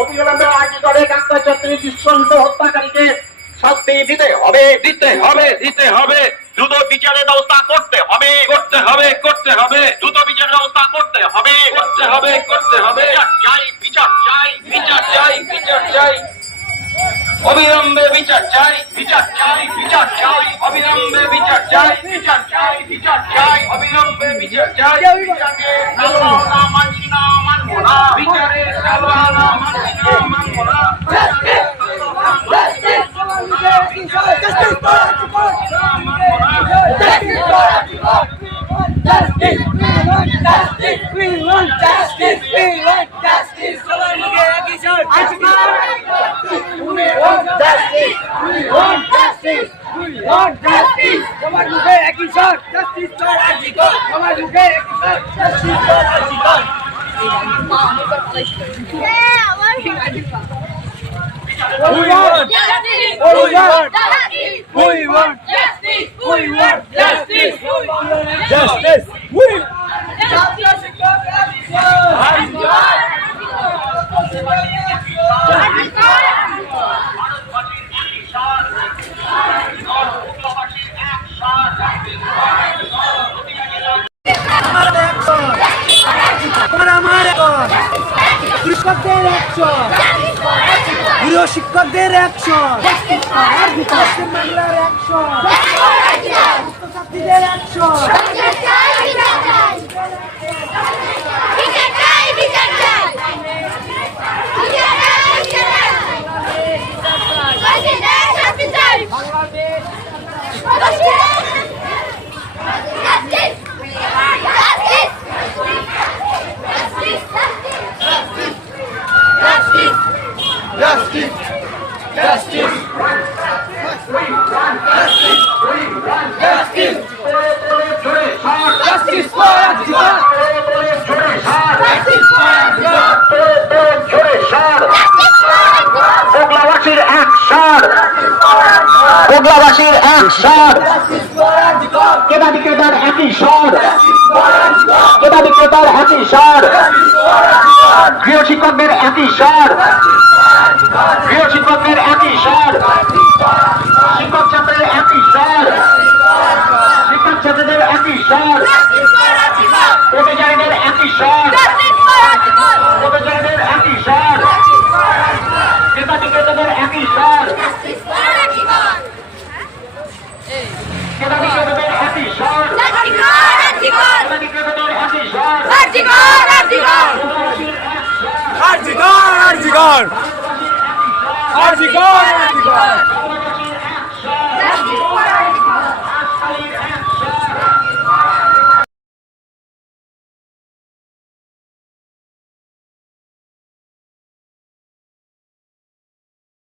অবিলম্বে ডাক্তার চৌধুরী দুষ্কর্ম হত্যাকারীকে শাস্তি দিতে হবে, দিতে হবে, দিতে হবে। দ্রুত বিচারের ব্যবস্থা করতে হবে, করতে হবে, করতে হবে। দ্রুত বিচারের ব্যবস্থা করতে হবে, করতে হবে, করতে হবে। চাই বিচার চাই, বিচার চাই, বিচার চাই। অবিলম্বে বিচার চাই, বিচার চাই, বিচার চাই। অবিলম্বে বিচার চাই, বিচার চাই, বিচার চাই। অবিলম্বে বিচার চাই। বিচারকে সালবানা মানছি না, মানবো না। বিচারের সালবানা মানছি না, মানবো না। শিক্ষকদের অ্যাকশন, পশ্চিম বাংলার অ্যাকশন, ছাত্রীদের অ্যাকশন। বগলাবাসীর এক স্বর, কেনা বিক্রেতার একই স্বর, কেনা বিক্রেতার একই স্বর, গৃহ শিক্ষকদের একই স্বর, গৃহ শিক্ষকদের একই স্বর, শিক্ষক ছাত্রের একই স্বর, শিক্ষক ছাত্রদের একই স্বর, পথচারীদের একই স্বর, পথচারীদের একই স্বর, ক্রেতা বিক্রেতাদের একই স্বর, ক্রেতা বিক্রেতাদের একই স্বর, ক্রেতা বিক্রেতাদের একই স্বর। আরজিগর